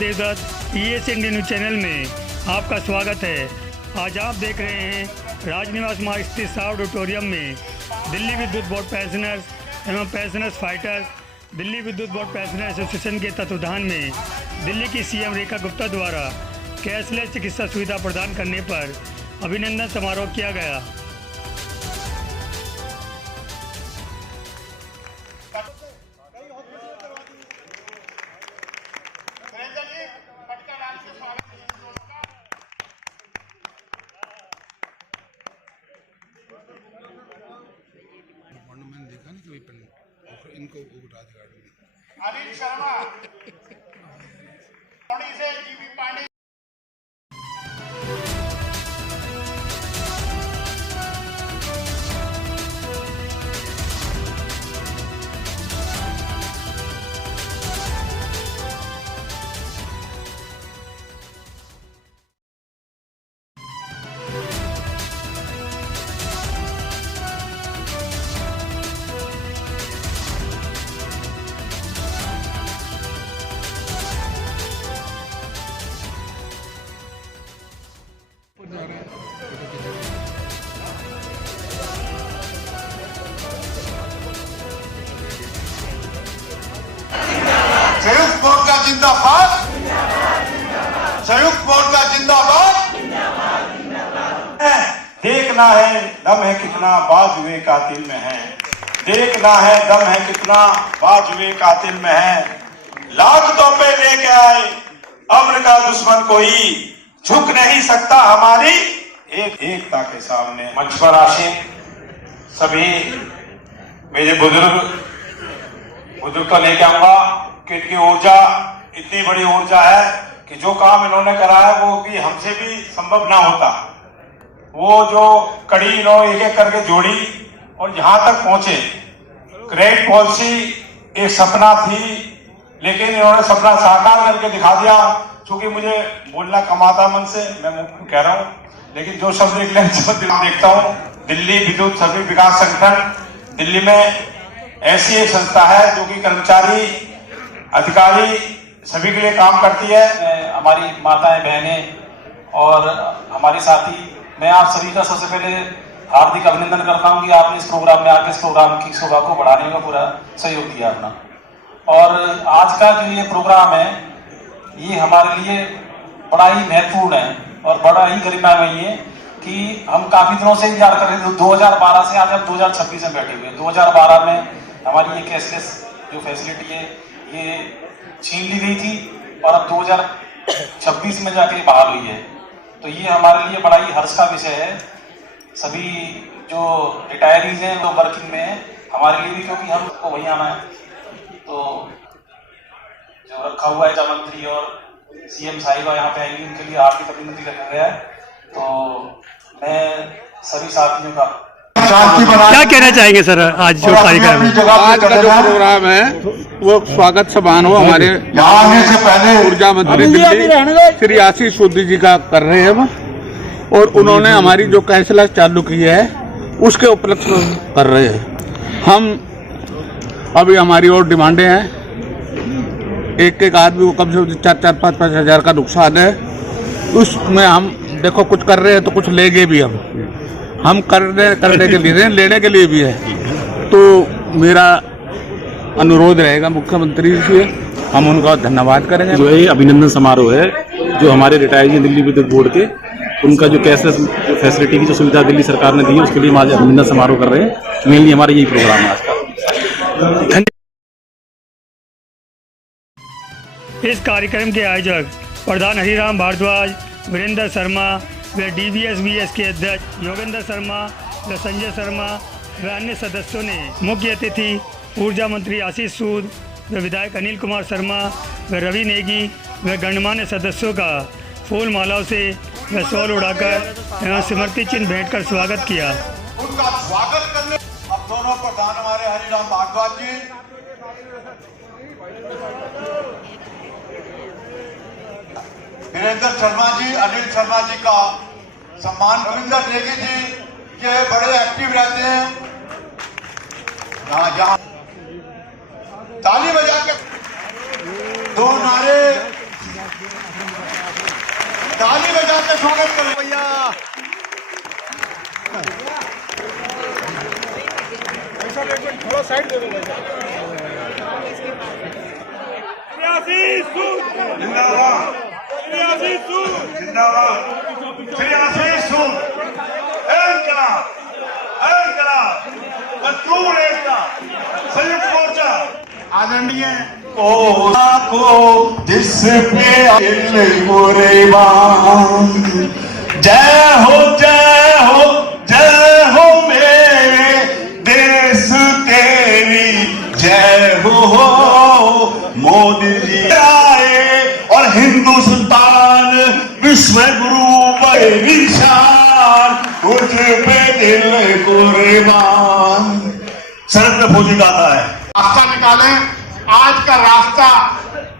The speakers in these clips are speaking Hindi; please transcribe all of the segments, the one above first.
Devdutt ES India news channel में आपका स्वागत है। आज आप देख रहे हैं राजनिवास मार्ग स्थित साउथ ऑडिटोरियम में दिल्ली विद्युत बोर्ड पेंशनर्स एवं पेंशनर्स फाइटर्स दिल्ली विद्युत बोर्ड पेंशनर एसोसिएशन के तत्वाधान में दिल्ली की CM रेखा गुप्ता द्वारा कैशलेस चिकित्सा सुविधा प्रदान करने पर अभिनंदन समारोह किया गया। मैंने देखा नहीं कि इनको उठा दिया अनिल शर्मा से जीबी पांडे। संयुक्त मोर्चा जिंदाबाद, संयुक्त मोर्चा जिंदाबाद। देखना है दम है कितना बाजुए कातिल में है, देखना है दम है कितना बाजुए कातिल में है। लाख तोपे लेके आए अमर का दुश्मन कोई झुक नहीं सकता हमारी एकता के सामने। मंच पर आसीन सभी मेरे बुजुर्ग को लेके आऊंगा कि इनकी ऊर्जा इतनी बड़ी ऊर्जा है कि जो काम इन्होंने करा है वो भी हमसे भी संभव ना होता। वो जो कड़ी इन्होंने एक एक करके जोड़ी और यहां तक पहुंचे। ग्रेट पॉलिसी एक सपना थी, लेकिन इन्होंने सपना साकार करके दिखा दिया। क्योंकि मुझे बोलना कम आता मन से, मैं मुंह कह रहा हूं, लेकिन जो शब्द निकले देखता हूं। दिल्ली विद्युत सभी विकास संगठन दिल्ली में ऐसी एक संस्था है जो कि कर्मचारी अधिकारी सभी के लिए काम करती है। हमारी माताएं बहनें और हमारे साथी, मैं आप सभी का सबसे पहले हार्दिक अभिनंदन करता हूं कि आपने इस प्रोग्राम में आकर इस प्रोग्राम की शोभा को बढ़ाने में पूरा सहयोग दिया अपना। और आज का जो ये प्रोग्राम है ये हमारे लिए बड़ा ही महत्वपूर्ण है और बड़ा ही गरिमामय है कि हम काफी दिनों से इंतजार कर रहे थे। 2012 से आज हम 2026 में बैठे हुए। 2012 में हमारी ये कैशलेस जो फैसिलिटी है ये छीन ली गई थी और अब 2026 में जाके बहाल हुई है। तो ये हमारे लिए बड़ा ही हर्ष का विषय है। सभी जो रिटायरीज हैं वो वर्किंग में है, हमारे लिए भी, क्योंकि हमको वहीं आना है। तो जो रखा हुआ है मंत्री और CM साहिबा यहाँ पे आएंगे, उनके लिए आपकी प्रतिनिधि रखा गया है। तो मैं सभी साथियों का क्या कहना चाहेंगे सर? आज जो कार्यक्रम है, आज का जो प्रोग्राम है वो स्वागत समारोह हमारे ऊर्जा मंत्री दिल्ली श्री आशीष चौधरी जी का कर रहे हैं हम, और उन्होंने हमारी जो कैशलेस चालू की है उसके उपलक्ष्य में कर रहे हैं हम। अभी हमारी और डिमांडें हैं। एक आदमी को कम से कम 4-5 हजार का नुकसान है। उसमें हम देखो कुछ कर रहे हैं तो कुछ लेंगे भी हम करने के लिए, लेने के लिए भी है। तो मेरा अनुरोध रहेगा मुख्यमंत्री से, हम उनका धन्यवाद करेंगे। जो ये अभिनंदन समारोह है जो हमारे रिटायर्ड हैं दिल्ली विद्युत बोर्ड के, उनका जो कैशलेस फैसिलिटी की जो सुविधा दिल्ली सरकार ने दी है उसके लिए हम आज अभिनंदन समारोह कर रहे हैं। मेनली हमारा यही प्रोग्राम है आज का। इस कार्यक्रम के आयोजक प्रधान हरिराम भारद्वाज, वीरेंद्र शर्मा व DVSBS के अध्यक्ष योगेंद्र शर्मा व संजय शर्मा व अन्य सदस्यों ने मुख्य अतिथि ऊर्जा मंत्री आशीष सूद व विधायक अनिल कुमार शर्मा व रवि नेगी व गणमान्य सदस्यों का फूल मालाओं से व शॉल उड़ाकर एवं स्मृति चिन्ह भेंट कर स्वागत किया। उनका स्वागत करने अब दोनों प्रधान हमारे हरिराम भारद्वाज जी, वीरेंद्र शर्मा जी, अनिल शर्मा जी का सम्मान। रविंदर नेगी जी ये बड़े एक्टिव रहते हैं जहाँ ताली बजा के दो नारे ताली बजाते स्वागत करें भैया। थोड़ा साइड दे दो जिंदाबाद, जिंदाबाद, श्री आशीष सूद, मजबूर एकता, संयुक्त मोर्चा। आदरणीय को जिस पे कुर्बान, जय हो जय हो जय हो मेरे देश तेरी जय हो मोदी जी आए और हिंदुस्तान विश्व गुरु निशान कुछ पे दिल कुर्बान। शरद फौजी गाता है, रास्ता निकालें। आज का रास्ता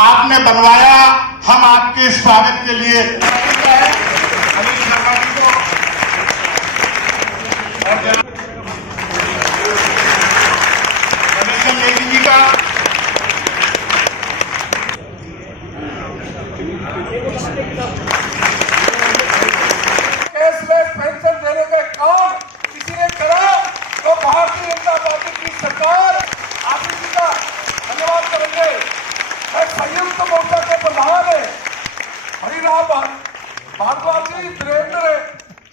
आपने बनवाया, हम आपके स्वागत के लिए अनिल शर्मा जी को और कमीशन लेडी जी का कैशलेस पेंशन देने का काम किसी ने करा तो भारतीय जनता पार्टी की सरकार आशीष जी का धन्यवाद करेंगे। मैं संयुक्त मोर्चा के प्रधान है हरिराम भारद्वाज जी, वीरेंद्र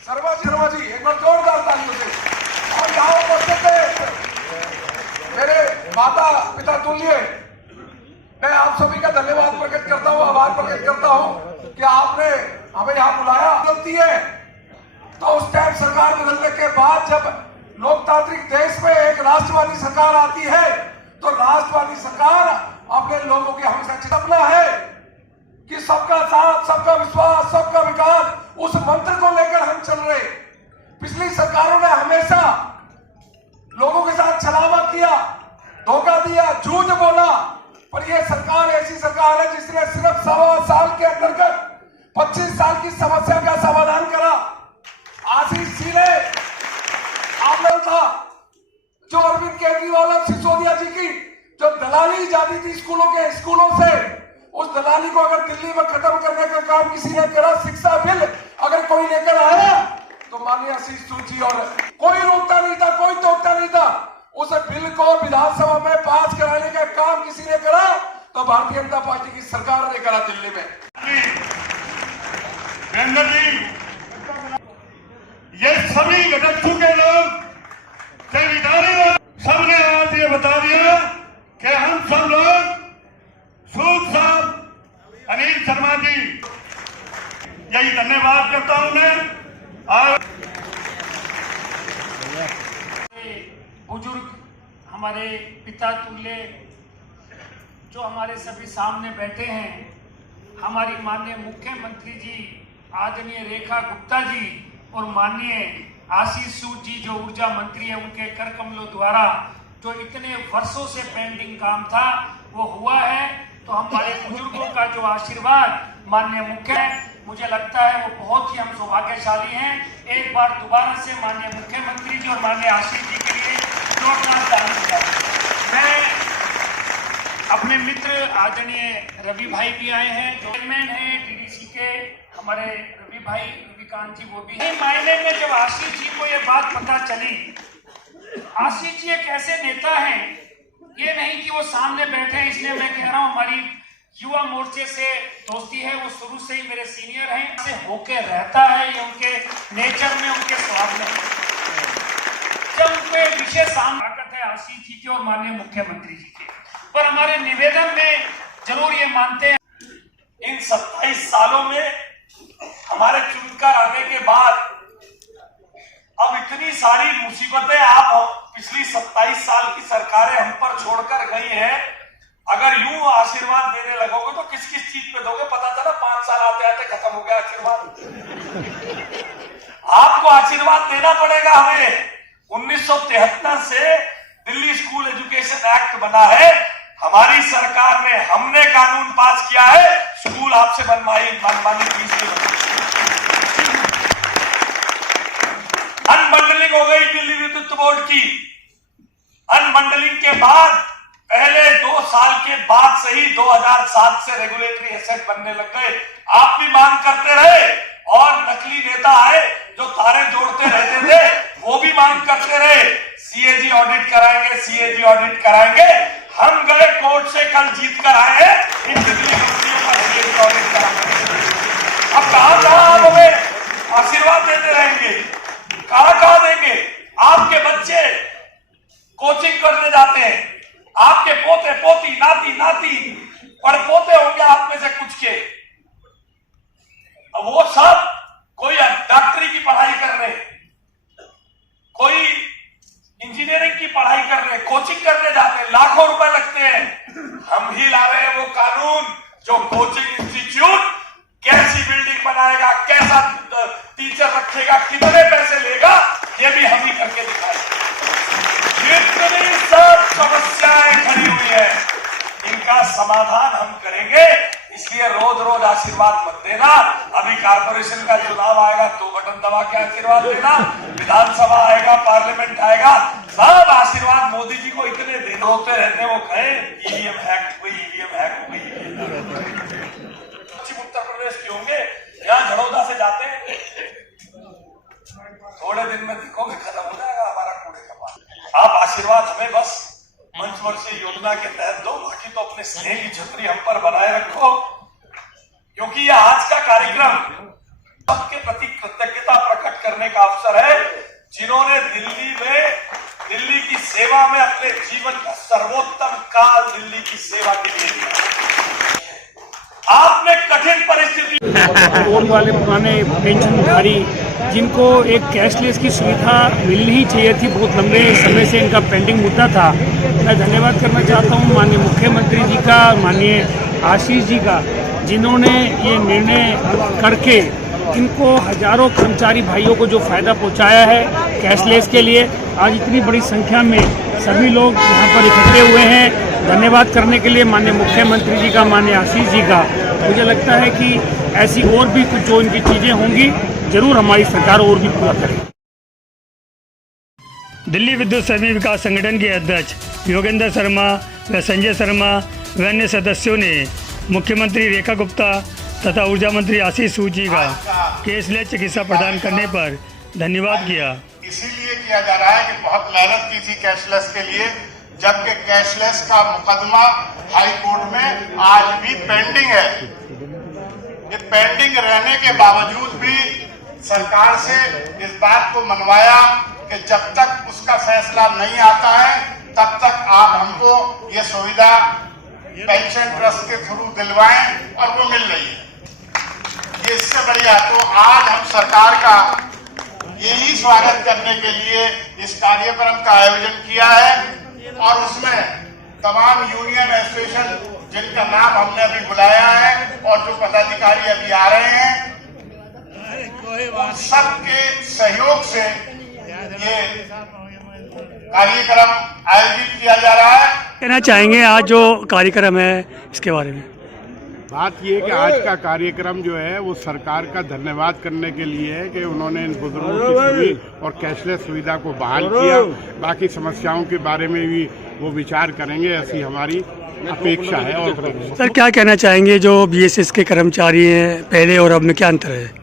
शर्मा जी, एक बार जोरदार तालियों से। और यहाँ उपस्थित है मेरे माता पिता तुल्य, मैं आप सभी का धन्यवाद प्रकट करता हूँ, आभार प्रकट करता हूँ कि आपने हमें यहाँ बुलाया। गलती है तो उस टाइम सरकार बदलने के बाद जब लोकतांत्रिक देश में एक राष्ट्रवादी सरकार आती है तो राष्ट्रवादी सरकार अपने लोगों की हमेशा सपना है कि सबका साथ, सबका विश्वास, सबका विकास, उस मंत्र को लेकर हम चल रहे। पिछली सरकारों ने हमेशा लोगों के साथ छलावा किया, धोखा दिया, झूठ बोला, पर यह सरकार ऐसी सरकार है जिसने सिर्फ 1.25 साल के अंतर्गत 25 साल की समस्या का समाधान करा। आशीष जी ने आमल था जो अरविंद केजरीवाल और सिसोदिया जी की जो दलाली जाती थी स्कूलों से, उस दलाली को अगर दिल्ली में खत्म करने का काम किसी ने करा, शिक्षा बिल अगर कोई लेकर आया तो माननीय आशीष सूद जी और कोई रोकता नहीं था, कोई टोकता नहीं था। उस बिल को विधानसभा में पास कराने का काम किसी ने करा तो भारतीय जनता पार्टी की सरकार ने करा दिल्ली में। ये सभी घटक चुके लोग सबने आज ये बता दिया कि हम सब लोग सूद साहब, अनिल शर्मा जी, यही धन्यवाद करता हूं मैं। बुजुर्ग हमारे पिता तुल्य जो हमारे सभी सामने बैठे हैं, हमारी माननीय मुख्यमंत्री जी आदरणीय रेखा गुप्ता जी और माननीय आशीष सूद जी जो ऊर्जा मंत्री है, उनके कर कमलों द्वारा जो इतने वर्षों से पेंडिंग काम था वो हुआ है। तो हमारे बुजुर्गों का जो आशीर्वाद माननीय मुख्य है, मुझे लगता है वो बहुत ही हम सौभाग्यशाली हैं। एक बार दोबारा से माननीय मुख्यमंत्री जी और माननीय आशीष जी के लिए जोरदार ताली बजाएं। मैं अपने मित्र आदरणीय रवि भाई भी आए हैं, जो चेयरमैन हैं डीडीसी के, हमारे रवि भाई रविकांत जी वो भी हैं। मायने में जब आशीष जी को ये बात पता चली, आशीष जी एक ऐसे नेता हैं, ये नहीं कि वो सामने बैठे हैं इसलिए मैं कह रहा हूँ, हमारी युवा मोर्चे से दोस्ती है, वो शुरू से ही मेरे सीनियर हैं, से होके रहता है, ये उनके नेचर में, उनके स्वभाव में। जब उनके विषय सामने ताकत है आशीष जी की और माननीय मुख्यमंत्री जी की, पर हमारे निवेदन में जरूर ये मानते हैं इन 27 सालों में हमारे चुनकर आने के बाद अब इतनी सारी मुसीबतें आप पिछली 27 साल की सरकारें हम पर छोड़कर गई हैं। अगर यूं आशीर्वाद देने लगोगे तो किस किस चीज पे दोगे? पता चला 5 साल आते आते खत्म हो गया आशीर्वाद। आपको आशीर्वाद देना पड़ेगा हमें। 1973 से दिल्ली स्कूल एजुकेशन एक्ट बना है, हमारी सरकार में हमने कानून पास किया है, स्कूल आपसे मनमानी फीस नहीं बनती। अनबंडलिंग हो गई दिल्ली विद्युत बोर्ड की। अनबंडलिंग के बाद पहले 2 साल के बाद से ही 2007 से रेगुलेटरी एसेट बनने लग गए। आप भी मांग करते रहे और नकली नेता आए जो तारे जोड़ते रहते थे, वो भी मांग करते रहे सीएजी ऑडिट कराएंगे, सीएजी ऑडिट कराएंगे। हम गए कोर्ट से, कल जीत कर आए हैं इन बिजली कंपनियों का सीएजी ऑडिट कराएंगे। अब कहां आप हमें आशीर्वाद देते रहेंगे? कहां देंगे? आपके बच्चे कोचिंग करने जाते हैं, आपके पोते पोती नाती पड़पोते होंगे आप में से कुछ के, वो सब कोई डॉक्टरी की पढ़ाई कर रहे, कोई इंजीनियरिंग की पढ़ाई कर रहे, कोचिंग करने जाते हैं, लाखों रुपए लगते हैं। हम ही ला रहे हैं वो कानून जो कोचिंग इंस्टीट्यूट कैसी बिल्डिंग बनाएगा, कैसा टीचर रखेगा, कितने पैसे लेगा, ये भी हम ही करके दिखाएंगे। जितनी सब समस्याएं खड़ी हुई है इनका समाधान हम करेंगे। इसलिए रोज रोज आशीर्वाद मत देना। अभी कारपोरेशन का चुनाव आएगा तो बटन दबा के आशीर्वाद देना, विधानसभा आएगा, पार्लियामेंट आएगा, सब आशीर्वाद मोदी जी को इतने दिन होते रहते वो कहे ईवीएम हैक हुई, ईवीएम हैक हुई। पश्चिम उत्तर प्रदेश के होंगे, यहाँ झड़ौदा से जाते हैं, थोड़े दिन में देखोगे खत्म हो जाएगा हमारा कूड़े का पानी। आप आशीर्वाद हमें बस पंचवर्षीय योजना के तहत दो, बाकी तो अपने स्नेह की छतरी हम पर बनाए रखो, क्योंकि यह आज का कार्यक्रम सबके प्रति कृतज्ञता प्रकट करने का अवसर है, जिन्होंने दिल्ली की सेवा में अपने जीवन का सर्वोत्तम काल दिल्ली की सेवा के लिए दिया। आपने कठिन परिस्थिति ओल्ड वाले पुराने पेंशनधारी जिनको एक कैशलेस की सुविधा मिलनी ही चाहिए थी, बहुत लंबे समय से इनका पेंडिंग मुद्दा था। मैं धन्यवाद करना चाहता हूं माननीय मुख्यमंत्री जी का, माननीय आशीष जी का, जिन्होंने ये निर्णय करके इनको हजारों कर्मचारी भाइयों को जो फायदा पहुंचाया है कैशलेस के लिए। आज इतनी बड़ी संख्या में सभी लोग यहाँ पर इकट्ठे हुए हैं। धन्यवाद करने के लिए माननीय मुख्यमंत्री जी का, माननीय आशीष जी का। मुझे लगता है कि ऐसी और भी कुछ जो इनकी चीज़ें होंगी जरूर हमारी सरकार और भी पूरा करेगी। दिल्ली विद्युत श्रमिक विकास संगठन के अध्यक्ष योगेंद्र शर्मा व संजय शर्मा व अन्य सदस्यों ने मुख्यमंत्री रेखा गुप्ता तथा ऊर्जा मंत्री आशीष सूद जी का कैशलेस चिकित्सा प्रदान करने पर धन्यवाद किया। इसीलिए किया जा रहा है कि बहुत मेहनत की थी कैशलेस के लिए, जबकि कैशलेस का मुकदमा हाई कोर्ट में आज भी पेंडिंग है। ये पेंडिंग रहने के बावजूद भी सरकार से इस बात को मनवाया कि जब तक उसका फैसला नहीं आता है तब तक आप हमको ये सुविधा पेंशन ट्रस्ट के थ्रू दिलवाएं, और वो मिल रही है। ये इससे बढ़िया, तो आज हम सरकार का यही स्वागत करने के लिए इस कार्यक्रम का आयोजन किया है, और उसमें तमाम यूनियन एसोसिएशन जिनका नाम हमने अभी बुलाया है और जो पदाधिकारी अभी आ रहे हैं, सबके सहयोग से ये कार्यक्रम आयोजित किया जा रहा है। कहना चाहेंगे आज जो कार्यक्रम है इसके बारे में? बात ये कि आज का कार्यक्रम जो है वो सरकार का धन्यवाद करने के लिए है कि उन्होंने इन बुजुर्गों की सुविधा और कैशलेस सुविधा को बहाल किया। बाकी समस्याओं के बारे में भी वो विचार करेंगे, ऐसी हमारी अपेक्षा है। और सर क्या कहना चाहेंगे जो बीएसएस के कर्मचारी हैं पहले और अब में क्या अंतर है?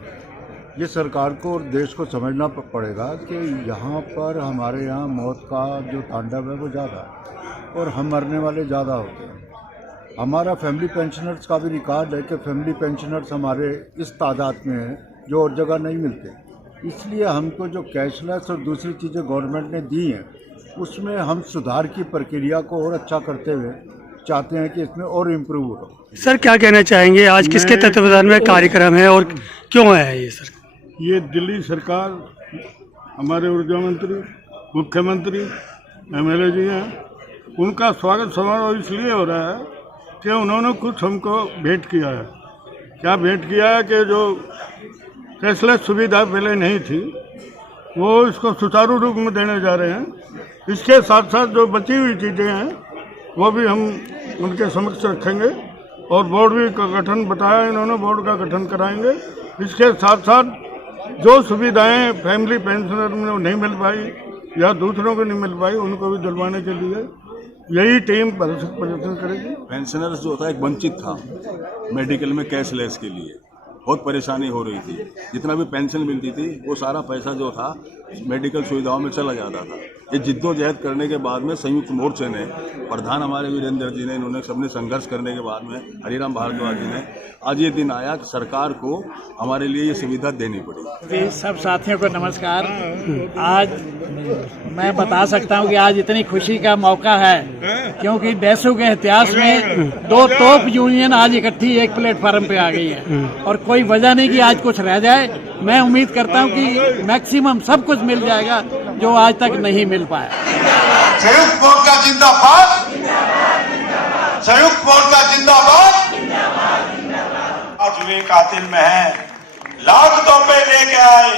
ये सरकार को और देश को समझना पड़ेगा कि यहाँ पर हमारे यहाँ मौत का जो तांडव है वो ज़्यादा है और हम मरने वाले ज़्यादा होते हैं। हमारा फैमिली पेंशनर्स का भी रिकॉर्ड है कि फैमिली पेंशनर्स हमारे इस तादाद में हैं जो और जगह नहीं मिलते। इसलिए हमको जो कैशलेस और दूसरी चीज़ें गवर्नमेंट ने दी हैं उसमें हम सुधार की प्रक्रिया को और अच्छा करते हुए चाहते हैं कि इसमें और इम्प्रूव हो। सर क्या कहना चाहेंगे आज किसके तत्वावधान में कार्यक्रम है और क्यों है ये? सर ये दिल्ली सरकार, हमारे ऊर्जा मंत्री, मुख्यमंत्री, एमएलए जी हैं, उनका स्वागत समारोह इसलिए हो रहा है कि उन्होंने कुछ हमको भेंट किया है। क्या भेंट किया है कि जो कैशलेस सुविधा पहले नहीं थी वो इसको सुचारू रूप में देने जा रहे हैं। इसके साथ साथ जो बची हुई चीज़ें हैं वो भी हम उनके समक्ष रखेंगे और बोर्ड भी का गठन बताया इन्होंने, बोर्ड का गठन कराएंगे। इसके साथ साथ जो सुविधाएं फैमिली पेंशनर में नहीं मिल पाई या दूसरों को नहीं मिल पाई उनको भी दिलवाने के लिए यही टीम प्रदर्शन करेगी। पेंशनर्स जो था एक वंचित था मेडिकल में कैशलेस के लिए, बहुत परेशानी हो रही थी। जितना भी पेंशन मिलती थी वो सारा पैसा जो था मेडिकल सुविधाओं में चला जाता था। ये जिद्दोजहद करने के बाद में संयुक्त मोर्चे ने, प्रधान हमारे वीरेंद्र जी ने, इन्होंने सबने संघर्ष करने के बाद में हरिराम भारद्वाज जी ने, आज ये दिन आया कि सरकार को हमारे लिए ये सुविधा देनी पड़ी। सब साथियों को नमस्कार। आज मैं बता सकता हूं कि आज इतनी खुशी का मौका है क्योंकि देशों के इतिहास में 2 टॉप यूनियन आज इकट्ठी एक प्लेटफार्म पे आ गई है और कोई वजह नहीं कि आज कुछ रह जाए। मैं उम्मीद करता हूं कि मैक्सिमम सब कुछ मिल जाएगा जो आज तक नहीं मिल पाया। संयुक्त मोर्चा जिंदाबाद, संयुक्त मोर्चा जिंदाबाद। आज वे कातिल में है, लाख तोपे लेके आए,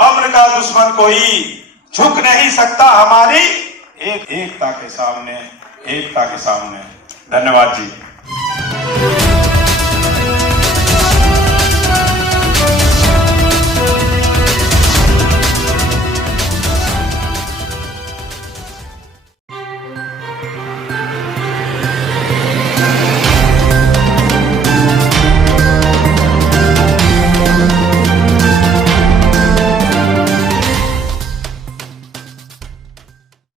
अम्र का दुश्मन कोई झुक नहीं सकता हमारी एकता के सामने, एकता के सामने। धन्यवाद जी।